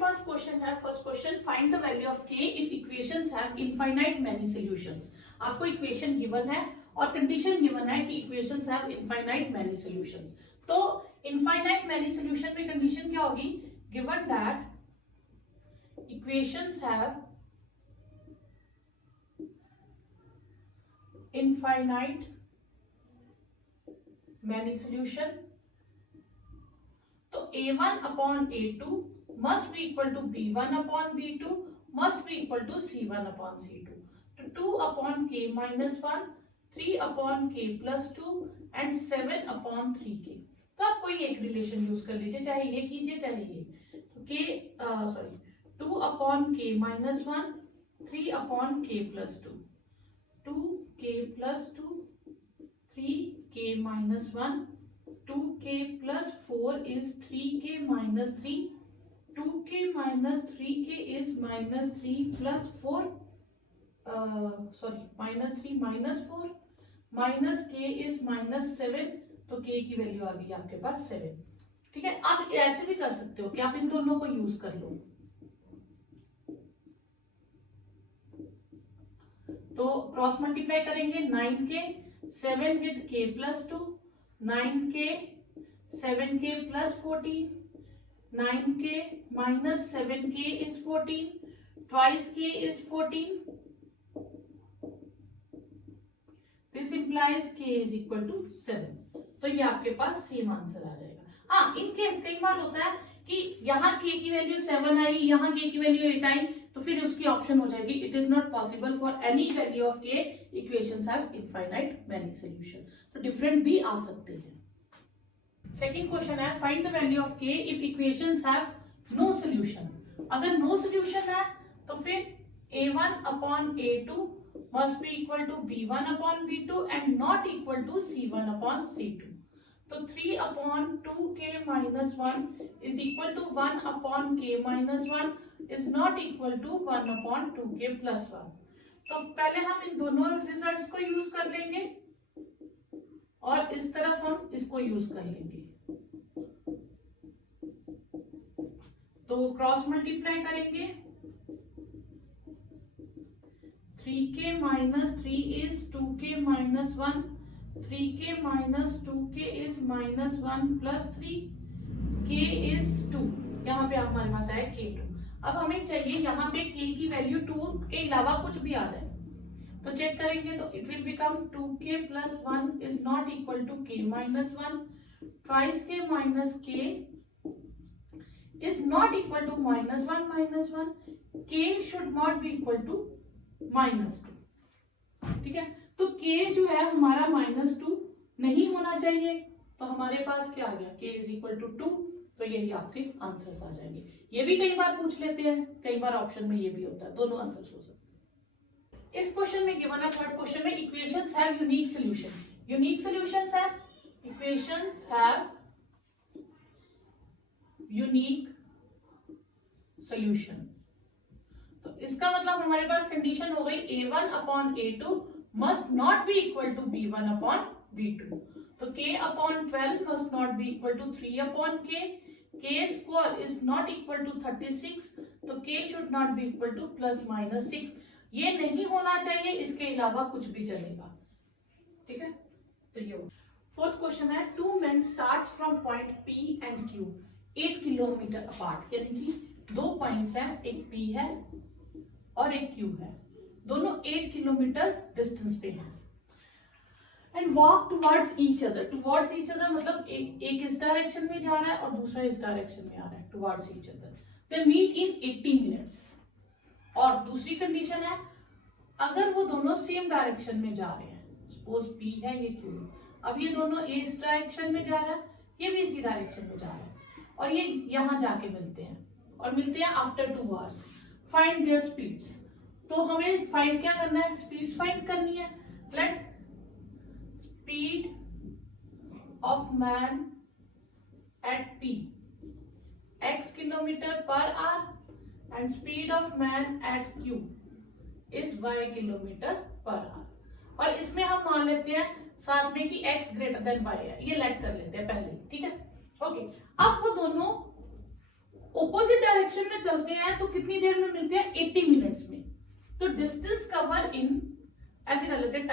पास question है, first question, find the value of k if equations have infinite many solutions. आपको equation given है और condition given है कि equations have infinite many solutions. तो infinite many solution में condition क्या होगी, given that equations have infinite many solution, तो a1 upon a2 must be equal to b1 upon b2 must be equal to c1 upon c2. तो 2 upon k minus 1, 3 upon k plus 2 and 7 upon 3k। तो आप कोई एक relation use कर लीजिए, चाहे ये कीजिए चाहे ये। तो k 2 upon k minus 1, 3 upon k plus 2, 2k plus 2, 3k minus 1, 2k plus 4 is 3k minus 3, 2k minus 3k is minus 3 plus 4, minus 3 minus 4, minus k is minus 7, तो k की वैल्यू आ गई आपके पास 7। ठीक है, आप ऐसे भी कर सकते हो कि आप इन दोनों को यूज कर लो। तो क्रॉस मल्टीप्लाई करेंगे 9k 7 with k plus 2, 9k 7k plus 14, 9k minus 7k is 14, twice k is 14. This implies k is equal to 7. तो ये आपके पास सेम आंसर आ जाएगा। हाँ, इन केस कई बार होता है कि यहाँ k की वैल्यू 7 आई, यहाँ k की वैल्यू 8 आई, तो फिर उसकी ऑप्शन हो जाएगी it is not possible for any value of k equations have infinite many solution. तो डिफरेंट भी आ सकते हैं। सेकेंड क्वेश्चन है, find the value of k if equations have no solution. अगर नो सॉल्यूशन है तो फिर a1 upon a2 must be equal to b1 upon b2 and not equal to c1 upon c2. तो 3 upon 2k minus 1 is equal to 1 upon k minus 1 is not equal to 1 upon 2k plus 1. तो पहले हम इन दोनों results को use कर लेंगे और इस तरफ हम इसको यूज कर लेंगे। तो क्रॉस मल्टीप्लाई करेंगे, 3k minus 3 is 2k minus 1, 3k minus 2k is minus 1 plus 3, k is 2। यहाँ पे हमारे पास आए k2। अब हमें चाहिए यहाँ पे k की वैल्यू 2 के अलावा कुछ भी आ जाए, तो चेक करेंगे तो it will become 2k plus 1 is not equal to k minus 1, twice k minus k is not equal to minus 1 minus 1, k should not be equal to minus 2। ठीक है, तो k जो है हमारा -2 नहीं होना चाहिए, तो हमारे पास क्या आ गया, k is equal to 2। तो यही आपके आंसर्स आ जाएंगे। ये भी कई बार पूछ लेते हैं, कई बार ऑप्शन में ये भी होता है, दोनों आंसर्स हो सकते हैं। इस क्वेश्चन में गिवन है, थर्ड क्वेश्चन में, equations have unique solution. Unique solutions है, इक्वेशंस हैव यूनिक सॉल्यूशन। तो इसका मतलब हमारे पास कंडीशन हो गई a1 upon a2 must not be equal to b1 upon b2। तो k upon 12 must not be equal to 3 upon k square is not equal to 36, तो k should not be equal to plus minus 6। ये नहीं होना चाहिए, इसके अलावा कुछ भी चलेगा। ठीक है, तो ये फोर्थ क्वेश्चन है, 2 men starts from point P and Q 8 kilometre apart. यानी कि 2 पॉइंट्स हैं, एक P है और एक Q है, दोनों 8 किलोमीटर डिस्टेंस पे हैं। And walk towards each other. Towards each other मतलब एक इस डायरेक्शन में जा रहा है और दूसरा इस डायरेक्शन में आ रहा है, towards each other. They meet in 80 minutes. और दूसरी कंडीशन है, अगर वो दोनों सेम डायरेक्शन में जा रहे हैं, सपोज P है ये Q है, अब ये दोनों इस डायरेक्शन में जा रहा है, ये भी इसी डायरेक्शन में जा रहा है, और ये यहां जाके मिलते हैं, और मिलते हैं after 2 hours. Find their speeds. तो हमें फाइंड क्या करना है, स्पीड्स फाइंड करनी है। Let speed of man eight P x kilometre per hour and speed of man at Q is y kilometre per our. और इसमें हम मान लेते हैं साथ में कि x ग्रेटर देन y है, ये लेट कर लेते हैं पहले। ठीक है, ओके। अब वो दोनों ऑपोजिट डायरेक्शन में चलते हैं तो कितनी देर में मिलते हैं, 80 मिनट्स में। तो डिस्टेंस कवर इन, ऐसे कर लेते हैं,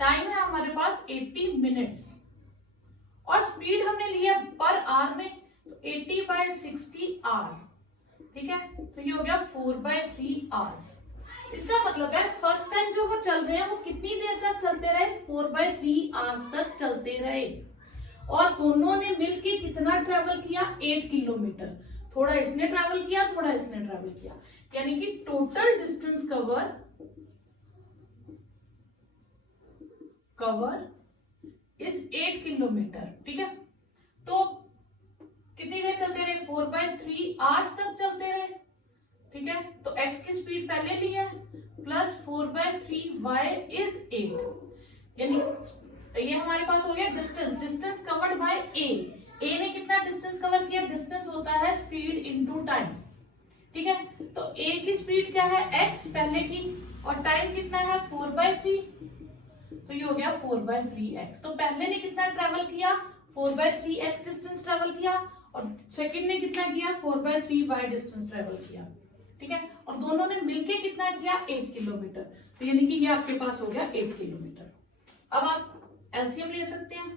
टाइम है हमारे पास 80 मिनट्स, और स्पीड हमने लिया पर आवर में, तो 80/60 आवर, ठीक है। तो ये हो गया 4/3 आवर्स। इसका मतलब है फर्स्ट टाइम जो वो चल रहे हैं वो कितनी देर तक चलते रहे, 4/3 आवर्स तक चलते रहे, और दोनों ने मिलके कितना ट्रेवल किया, 8 किलोमीटर। थोड़ा इसने ट्रेवल किया, थोड़ा इसने ट्रेवल किया, यानी कि total distance cover is 8 kilometre, ठीक है। तो कितनी देर चलते रहे, 4/3 आवर्स तक चलते रहे, ठीक है। तो x की स्पीड पहले ली है, प्लस 4/3 y इज 8, यानी ये हमारे पास हो गया डिस्टेंस कवर्ड बाय ए ने कितना डिस्टेंस कवर किया, डिस्टेंस होता है स्पीड इनटू टाइम, ठीक है। तो a की स्पीड क्या है, x पहले की, और टाइम कितना है 4/3, तो ये हो गया 4/3x। तो पहले ने कितना ट्रेवल किया, 4/3x डिस्टेंस ट्रेवल किया, और सेकंड ने कितना किया, 4/3y डिस्टेंस ट्रेवल किया, ठीक है। और दोनों ने मिलके कितना किया, 8 किलोमीटर। तो यानी कि ये आपके पास हो गया 8 किलोमीटर। अब आप एलसीएम ले सकते हैं,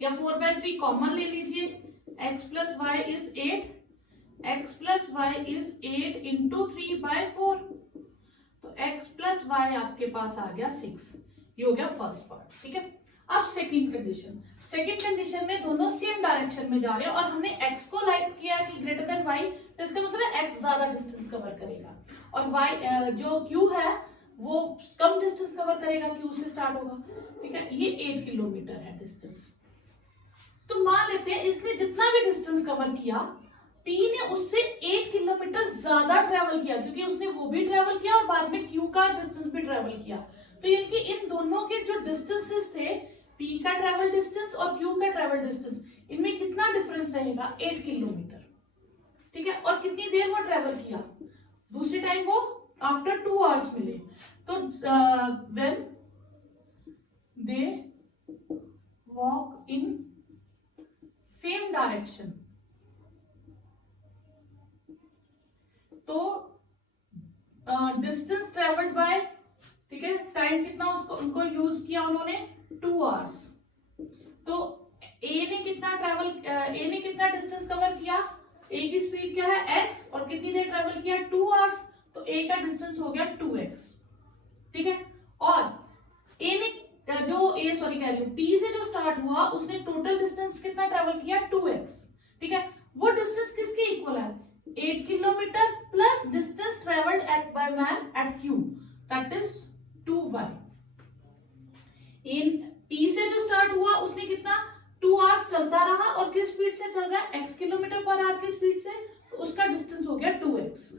या 4/3 कॉमन ले लीजिए, x plus Y is 8, x plus Y is 8 into 3/4, तो x प्लस वाई आपके पास आ गया 6। ये हो गया फर्स्ट पार्ट, ठीक है। अब सेकंड कंडीशन में दोनों सेम डायरेक्शन में जा रहे हैं, और हमने x को लाइट किया कि ग्रेटर देन y, तो इसका मतलब है x ज्यादा डिस्टेंस कवर करेगा, और y जो q है वो कम डिस्टेंस कवर करेगा, q से स्टार्ट होगा, ठीक है। ये 8 किलोमीटर है डिस्टेंस। तो मान लेते हैं इसने जितना भी डिस्टेंस कवर किया, P ने उससे 8 किलोमीटर ज्यादा ट्रेवल किया, क्योंकि उसने वो भी ट्रेवल किया और बाद में Q का डिस्टेंस भी ट्रेवल किया। तो यानी कि इन दोनों के जो डिस्टेंसेस थे, P का ट्रेवल डिस्टेंस और Q का ट्रेवल डिस्टेंस, इनमें कितना डिफरेंस रहेगा, 8 किलोमीटर, ठीक है। और कितनी देर वो ट्रेवल किया, दूसरी टाइम वो आफ्टर 2 आवर्स मिले। तो when they walk in same direction, तो डिस्टेंस ट्रेवल्ड बाय, ठीक है, टाइम कितना उनको यूज किया उन्होंने, 2 आवर्स। तो ए ने कितना डिस्टेंस कवर किया, ए की स्पीड क्या है x, और कितनी देर ट्रेवल किया, 2 आवर्स, तो ए का डिस्टेंस हो गया 2x, ठीक है। और P से जो स्टार्ट हुआ उसने टोटल डिस्टेंस कितना ट्रेवल किया, 2x, ठीक है। वो डिस्टेंस किसके इक्वल है, 8 kilometre plus distance travelled at by man at Q, that is 2y। इन P से जो स्टार्ट हुआ उसने कितना, 2 आवर्स चलता रहा, और किस स्पीड से चल रहा है, x किलोमीटर पर आवर की स्पीड से, तो उसका डिस्टेंस हो गया 2x,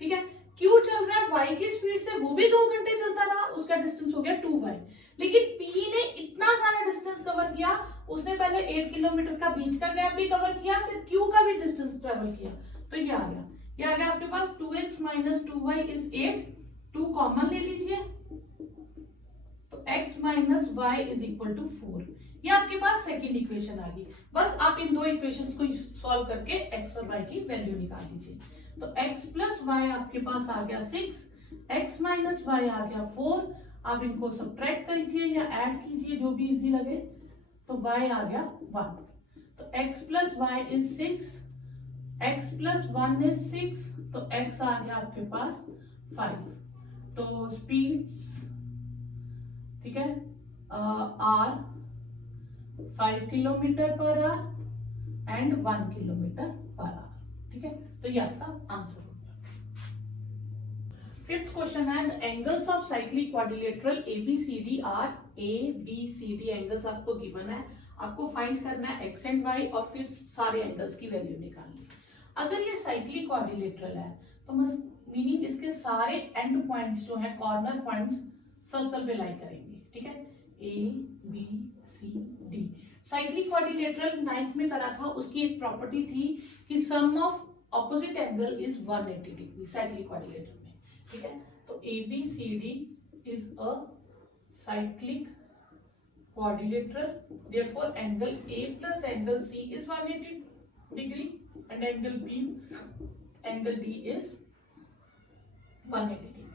ठीक है। Q चल रहा है y की स्पीड से, वो भी 2 घंटे चलता रहा, उसका डिस्टेंस हो गया 2y। लेकिन P ने इतना सारा डिस्टेंस कवर किया, उसने पहले 8 किलोमीटर का बीच का गैप भी कवर किया, फिर Q का भी डिस्टेंस ट्रेवल किया, तो ये आ गया आपके पास 2x minus 2y is 8, 2 common ले लीजिए, तो x minus Y is equal to 4। ये आपके पास सेकेंड इक्वेशन आ गई। बस आप इन दो इक्वेशंस को सॉल्व करके x और y की वैल्यू निकाल दीजिए। तो x प्लस वाई आपके पास आ गया 6, x माइनस वाई आ गया 4। आप इनको सब्ट्रैक्ट कीजिए या ऐड कीजिए, जो भी इजी लगे। तो y आ गया 1। तो x plus Y is 6, x plus 1 is 6, तो x आ गया आपके पास 5। तो स्पीड्स, ठीक है, are 5 kilometre per hour and 1 kilometre per hour, ठीक है। तो ये आपका आंसर हो गया। फिफ्थ क्वेश्चन है, the angles of cyclic quadrilateral ABCD are, ABCD angles आपको गिवन है, आपको फाइंड करना है x एंड y और फिर सारे एंगल्स की वैल्यू निकालनी। अगर ये साइक्लिक क्वाड्रिलेटरल है तो मीनिंग इसके सारे एंड पॉइंट्स जो है, कॉर्नर पॉइंट्स सर्कल पे लाई करेंगे, ठीक है, ABCD। साइक्लिक क्वाड्रिलेटरल 9th में करा था, उसकी एक प्रॉपर्टी थी कि sum of opposite angle is 180 degree cyclic quadrilateral में, ठीक है। तो ABCD is a cyclic quadrilateral, therefore angle A plus angle C is 180 degree and angle D is 180 degree.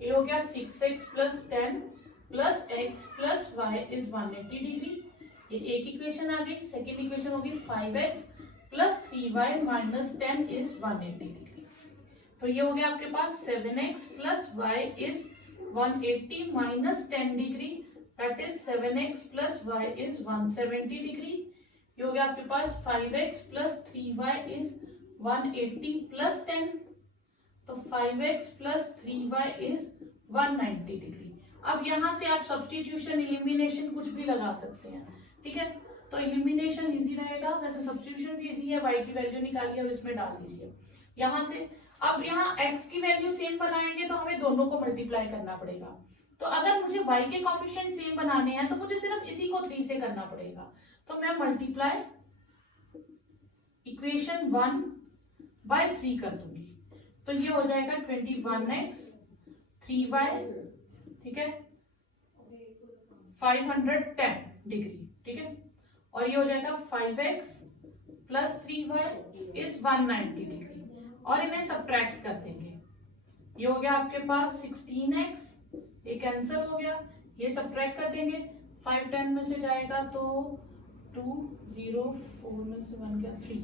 ये हो गया 6x plus 10 plus x plus y is 180 degree. ये एक equation आ गई. सेकेंड इक्वेशन होगी 5x plus 3y minus 10 is 180 degree. तो ये हो गया आपके पास 7x plus y is 180 minus 10 degree, that is 7x plus y is 170 degree. ये हो गया आपके पास 5x plus 3y is 180 plus 10, तो 5x plus 3y is 190 degree. अब यहां से आप सब्स्टिट्यूशन इलिमिनेशन कुछ भी लगा सकते हैं, ठीक है. तो इलिमिनेशन इजी रहेगा, वैसे सब्स्टिट्यूशन भी इजी है. y की वैल्यू निकालिए और इसमें डाल दीजिए यहां से. अब यहाँ x की वैल्यू सेम बनाएंगे तो हमें दोनों को मल्टीप्लाई करना पड़ेगा. तो अगर मुझे y के कोएफिशिएंट सेम बनाने हैं तो मुझे सिर्फ इसी को 3 से करना पड़ेगा. तो मैं मल्टीप्लाई इक्वेशन 1 बाय 3 कर दूंगी. तो ये हो जाएगा 21x 3y, ठीक है, 510 डिग्री, ठीक है. और ये हो जाएगा 5x plus 3y is 190 degree. और इन्हें सब्ट्रैक्ट कर देंगे. ये हो गया आपके पास 16x, ये कैंसिल हो गया. ये सब्ट्रैक्ट कर देंगे. 5 10 में से जाएगा तो 2 0 4 में से 1 गया 3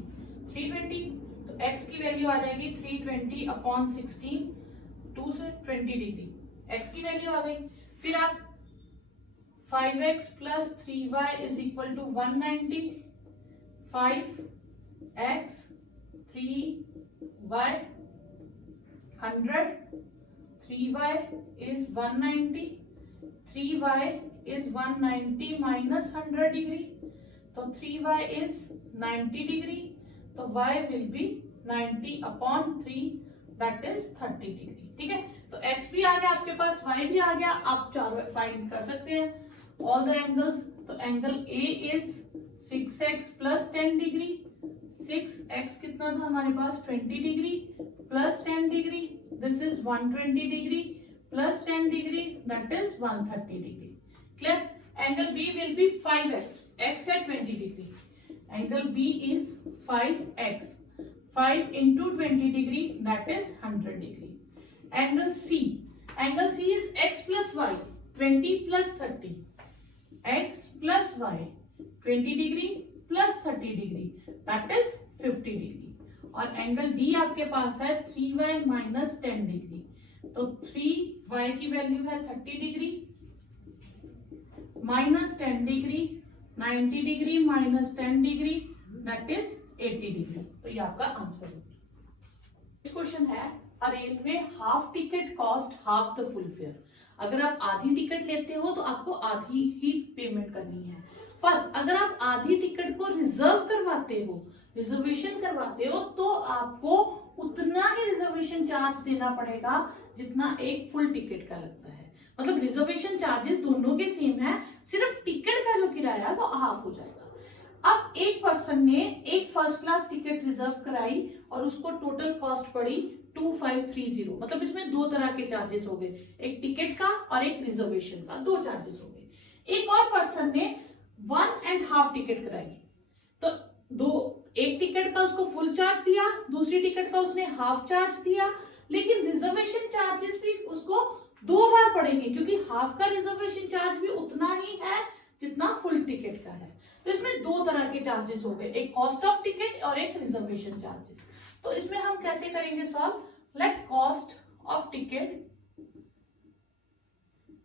320. तो x की वैल्यू आ जाएगी 320 अपॉन 16, 2 से 20 डिग्री x की वैल्यू आ गई. फिर आप 5x plus 3y is equal to 190, 5x 3y 100, 3y is 190, 3y is 190 minus 100 degree, तो 3y is 90 degree, तो y will be 90 upon 3, that is 30 degree. ठीक है. तो x भी आ गया आपके पास, y भी आ गया. आप चारों फाइंड कर सकते हैं all the angles. तो angle A is 6x plus 10 degree. 6x कितना था हमारे पास 20 degree plus 10 degree, this is 120 degree plus 10 degree, that is 130 degree. Clear. Angle B will be 5x, x है 20 degree. Angle B is 5x, 5 into 20 degree, that is 100 degree. Angle C is x plus y, 20 plus 30, x plus y 20 degree plus 30 degree, that is 50 degree. और angle D आपके पास है 3y minus 10 degree. तो 3y की value है 30 degree minus 10 degree, 90 degree minus 10 degree, that is 80 degree. तो ये आपका answer है. क्वेश्चन है a railway half ticket cost half the full fare. अगर आप आधी टिकट लेते हो तो आपको आधी ही पेमेंट करनी है, पर अगर आप आधी टिकट को रिजर्व करवाते हो, रिजर्वेशन करवाते हो, तो आपको उतना ही रिजर्वेशन चार्ज देना पड़ेगा जितना एक फुल टिकट का लगता है. मतलब रिजर्वेशन चार्जेस दोनों के सेम है, सिर्फ टिकट का जो किराया है वो हाफ हो जाएगा. अब एक पर्सन ने एक फर्स्ट क्लास टिकट रिजर्व कराई और उसको टोटल कॉस्ट पड़ी 2530. मतलब इसमें दो तरह के चार्जेस हो गए, एक टिकट का और एक रिजर्वेशन का, दो चार्जेस हो गए. एक और पर्सन ने 1.5 टिकट कराई, तो एक टिकट का उसको फुल चार्ज दिया, दूसरी टिकट का उसने हाफ चार्ज दिया, लेकिन रिजर्वेशन चार्जेस भी उसको 2 बार पड़ेंगे, क्योंकि हाफ का रिजर्वेशन चार्ज भी उतना ही है जितना फुल टिकट का है. तो इसमें दो तरह के चार्जेस हो गए, एक कॉस्ट ऑफ टिकट और एक रिजर्वेशन चार्जेस. तो इसमें हम कैसे करेंगे solve. Let cost of ticket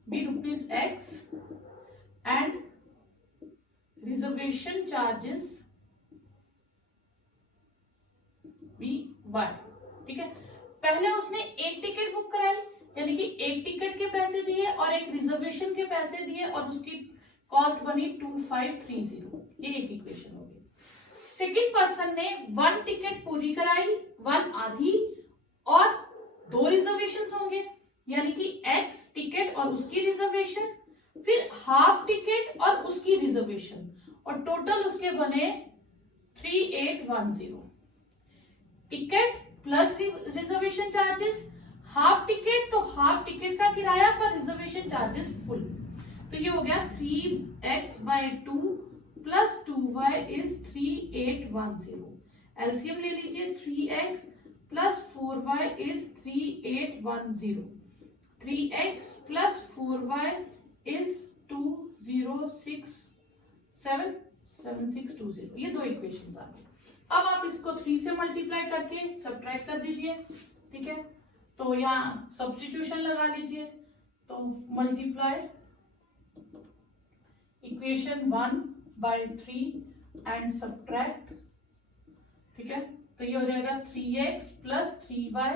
be ₹x and reservation charges be y. ठीक है. पहले उसने एक टिकट बुक कराई, यानी कि एक टिकट के पैसे दिए और एक रिजर्वेशन के पैसे दिए और उसकी कॉस्ट बनी 2530. ये एक इक्वेशन हो गई. सेकेंड पर्सन ने 1 टिकट पूरी कराई, 1 आधी और 2 रिजर्वेशन होंगे, यानी कि x टिकट और उसकी रिजर्वेशन, फिर हाफ टिकट और उसकी रिजर्वेशन, और टोटल उसके बने 3810. Ticket plus reservation charges, half ticket तो हाफ टिकट का किराया पर रिजर्वेशन चार्जेस फुल. तो ये हो गया 3x/2 plus 2y is 3810. LCM ले लीजिए 3x plus 4y is 3810, 3x plus 4y is 20677620, ये दो इक्वेशंस आ गए। अब आप इसको 3 से मल्टीप्लाई करके सब्ट्रैक्ट कर दीजिए, ठीक है। तो यहाँ सब्स्टिट्यूशन लगा लीजिए, तो multiply equation 1 by 3 and subtract, ठीक है। तो ये हो जाएगा 3x प्लस 3y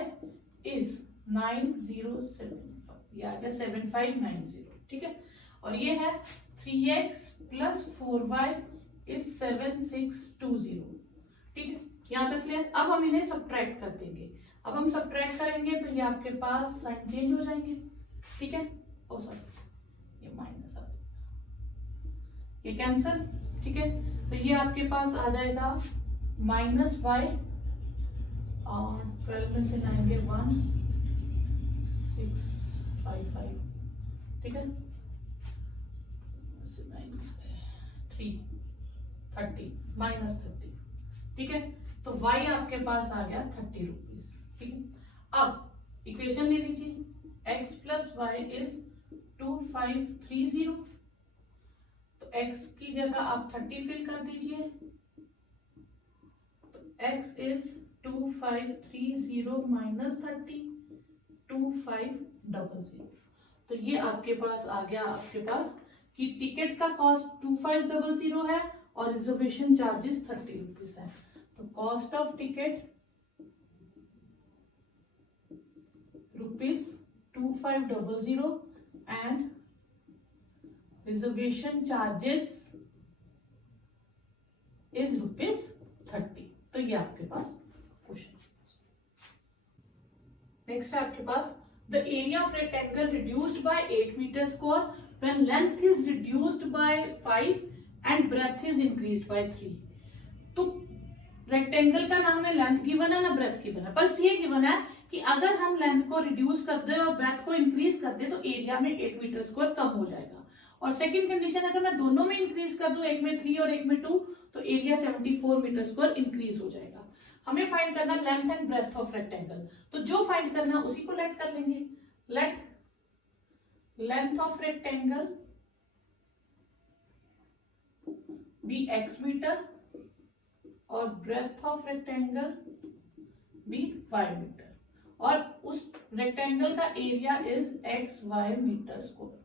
इज 9075, ये आ गया 7590, ठीक है। और ये है 3x प्लस 4y इज 7620, ठीक है। यहाँ तक क्लियर। अब हम इन्हें सब्ट्रैक्ट कर देंगे। अब हम सब्ट्रैक्ट करेंगे तो ये आपके पास साइन चेंज हो जाएंगे, ठीक है। ओ सॉरी, ये माइनस आ जाएगा, ये कैंसल, ठीक है। तो ये आपके पास आ जाएगा -y और 12 में से 9 के 1655, ठीक है। 30 -30, ठीक है। तो y आपके पास आ गया 30 रुपीज, ठीक है। अब इक्वेशन ले लीजिए, x प्लस वाई इज 2530, तो x की जगह आप 30 फिल कर दीजिए, तो x इज 2530 माइनस 30 2500। तो ये आपके पास आ गया, आपके पास कि टिकट का कॉस्ट 2500 है और रिजर्वेशन चार्जेस 30 रुपीज है। तो cost of ticket ₹2500 and reservation charges is ₹30। तो ये आपके पास क्वेश्चन। नेक्स्ट है आपके पास the area of rectangle reduced by 8 metre square when length is reduced by 5 and breadth is increased by 3। तो रेक्टेंगल का नाम है, लेंथ गिवन है ना ब्रेथ गिवन है, पर ये गिवन है कि अगर हम लेंथ को रिड्यूस कर दे और ब्रेथ को इंक्रीज कर दे तो एरिया में 8 मीटर स्क्वायर कम हो जाएगा। और सेकंड कंडीशन, अगर मैं दोनों में इंक्रीज कर दूं, एक में 3 और एक में 2, तो एरिया 74 मीटर स्क्वायर इंक्रीज हो जाएगा। हमें फाइंड करना length and breadth of rectangle, तो जो फाइंड करना उसी को लेट कर लेंगे। Let length of rectangle be x metre और breadth of rectangle be y metre, और उस रेक्टेंगल का area is xy metre square.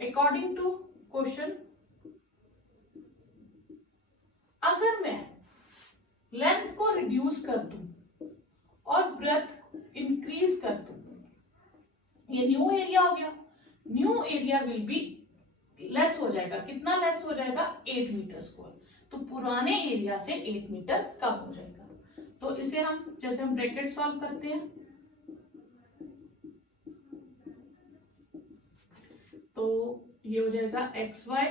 According to question, अगर मैं लेंथ को रिड्यूस कर दूं और ब्रेथ इंक्रीज कर दूं, ये न्यू एरिया हो गया। New area will be less हो जाएगा, कितना लेस हो जाएगा 8 मीटर स्क्वायर, तो पुराने एरिया से 8 मीटर कम हो जाएगा। तो इसे हम जैसे हम ब्रैकेट सॉल्व करते हैं, तो ये हो जाएगा xy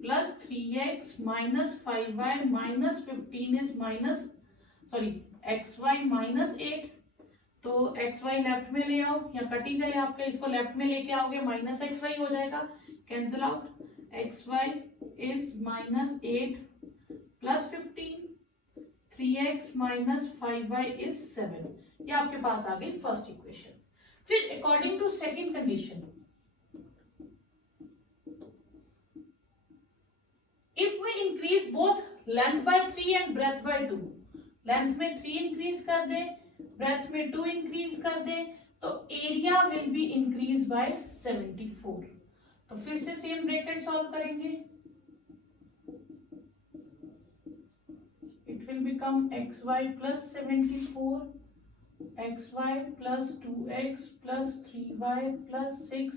plus 3x minus 5y minus 15 is minus xy minus 8। तो xy लेफ्ट में ले आओ, या कटिंग है आपके, इसको लेफ्ट में लेके आओगे माइनस xy हो जाएगा, cancel out. xy is minus 8 plus 15, 3x minus 5y is 7। ये आपके पास आ गई फर्स्ट इक्वेशन। फिर according to second condition, if we increase both length by 3 and breadth by 2, length में 3 इंक्रीज कर दे, ब्रेथ में 2 इंक्रीज कर दे, तो area will be increase by 74। तो फिर से सेम ब्रैकेट सॉल्व करेंगे, it will become xy plus 74, xy plus 2x plus 3y plus 6,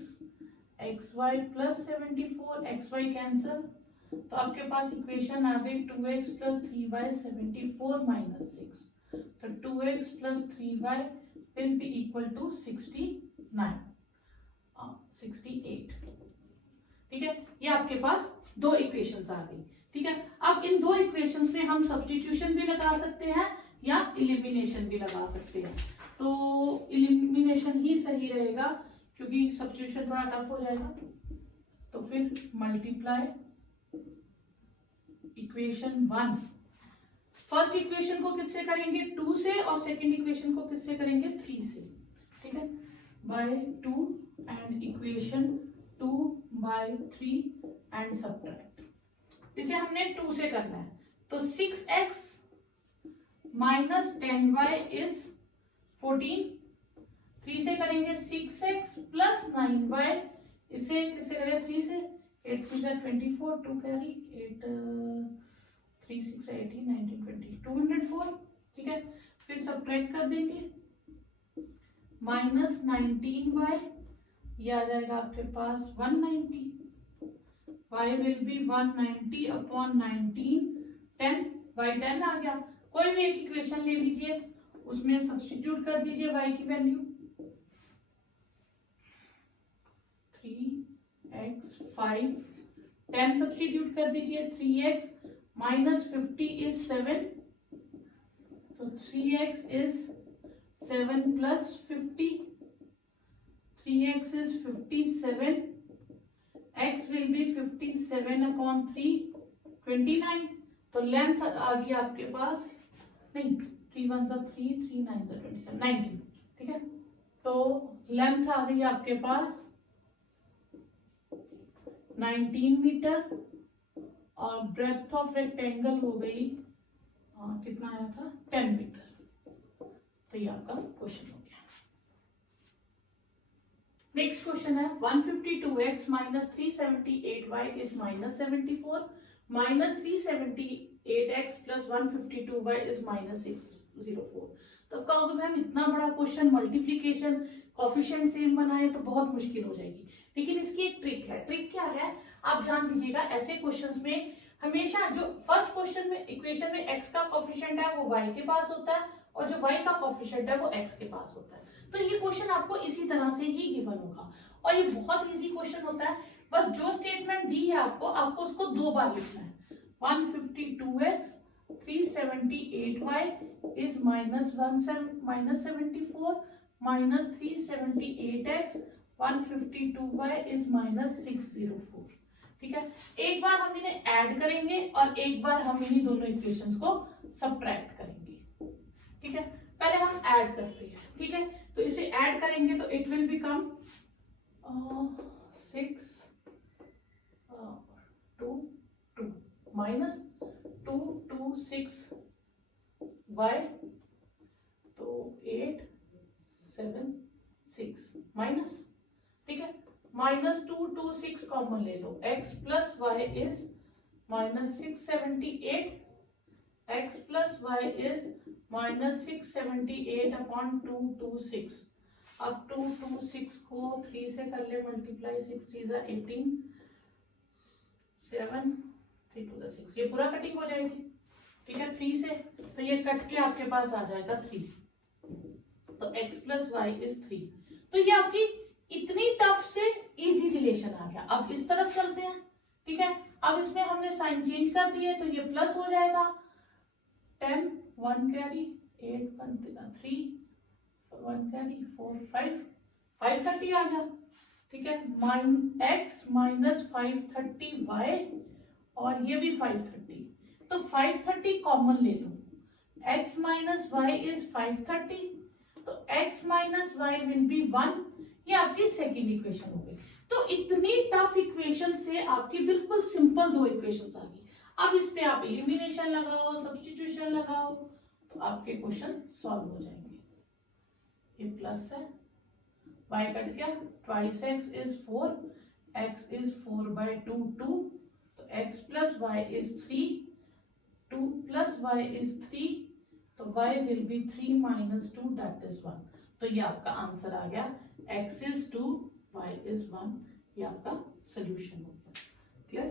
xy plus 74, xy cancel, तो आपके पास इक्वेशन आ गई 2x प्लस 3y 74 माइनस 6, तो 2x plus 3y will be equal to 68, ठीक है। ये आपके पास दो इक्वेशंस आ गई, ठीक है। अब इन दो इक्वेशंस में हम सब्स्टिट्यूशन भी लगा सकते हैं या इलिमिनेशन भी लगा सकते हैं। तो इलिमिनेशन ही सही रहेगा क्योंकि सब्स्टिट्यूशन थोड़ा टफ हो जाएगा। तो फिर मल्टीप्लाई इक्वेशन 1 फर्स्ट इक्वेशन को किससे करेंगे 2 से और सेकंड इक्वेशन को किससे करेंगे 3 से, ठीक है, by 2 and equation 2 by 3 and subtract. इसे हमने 2 से करना है तो 6x माइनस 10y इज 14, 3 से करेंगे 6x प्लस 9y, इसे किससे करें 3 से, 8 3 24, 2 कैरी 8 3 6 18 19 20 204, ठीक है। फिर सब्ट्रैक्ट कर देंगे माइनस 19y, ये आ जाएगा आपके पास 190, y will be 190 upon 19, 10 y 10 आ गया। कोई भी एक इक्वेशन ले लीजिए, उसमें सब्स्टिट्यूट कर दीजिए y की वैल्यू, 3x 5, 10 सब्स्टिट्यूट कर दीजिए, 3x माइनस 50 इज 7, तो 3x is 7 plus 50, 3x is 57, x will be 57 upon 3 29, तो लेंथ आ गई आपके पास, नहीं 3 1 3 3 9 27 19, ठीक है। तो लेंथ आ गई आपके पास 19 मीटर और ब्रेथ ऑफ रेक्टेंगल हो गई कितना आया था 10 मीटर। तो ये आपका क्वेश्चन हो गया। नेक्स्ट क्वेश्चन है 152x minus 378y is minus 74, minus 378x plus 152y is minus 604। तो अब कहोगे मैम इतना बड़ा क्वेश्चन मल्टीप्लीकेशन कोफिशिएंट सेम बनाए तो बहुत मुश्किल हो जाएगी, लेकिन इसकी एक ट्रिक है। ट्रिक क्या है आप ध्यान दीजिएगा, ऐसे क्वेश्चंस में हमेशा जो फर्स्ट क्वेश्चन में इक्वेशन में x का कोफिशिएंट है वो y के पास होता है और जो y का कोफिशिएंट है वो x के पास होता है। तो ये क्वेश्चन आपको इसी तरह से ही गिवन होगा और ये बहुत इजी क्वेश्चन होता है। बस जो स्टेटमेंट दी है आपको उसको 2 बार लिखना है। 152x 378y is minus 74 minus 378x 152y is minus 604, ठीक है। एक बार हम इन्हें ऐड करेंगे और एक बार हम इन्हीं दोनों इक्वेशंस को सब्ट्रैक्ट करेंगे, ठीक है। पहले हम ऐड करते हैं, ठीक है। तो इसे ऐड करेंगे तो it will become 6 2 2 minus 2 2 6 y, तो 8 7 6 माइनस, ठीक है, माइनस 2 2 6 कॉमन ले लो, x plus Y is minus 678, x plus Y is minus 678 upon 226। अब 226 को 3 से कर ले मल्टीप्लाई, 6 3 18 7 3 2 6, ये पूरा कटिंग हो जाएगी, ठीक है। 3 से तो ये कट के आपके पास आ जाएगा 3, तो x प्लस वाई इज 3। तो ये आपकी इतनी टफ से इजी रिलेशन आ गया। अब इस तरफ चलते हैं, ठीक है। अब इसमें हमने साइन चेंज कर दिए तो ये प्लस हो जाएगा 10 1 कैरी 8 1 3 1 कैरी 4 5 530 आ गया, ठीक है। x माइनस 530y और ये भी 530, तो 530 कॉमन ले लो, x माइनस वाई इज 530, तो x minus y will be 1। ये आपकी सेकेंड इक्वेशन हो गई। तो इतनी टफ इक्वेशन से आपकी बिल्कुल सिंपल 2 इक्वेशंस आ गई। अब इस पे आप एलिमिनेशन लगाओ, सब्स्टिट्यूशन लगाओ, तो आपके क्वेश्चन सॉल्व हो जाएंगे। ये प्लस है, y कट गया, twice x is 4, x is 4/2 2, तो x plus y is 3, 2 plus y is 3, तो y will be 3 minus 2 that is 1। तो ये आपका आंसर आ गया, x इज 2 y इज 1, ये आपका सोल्यूशन हो गया। क्लियर?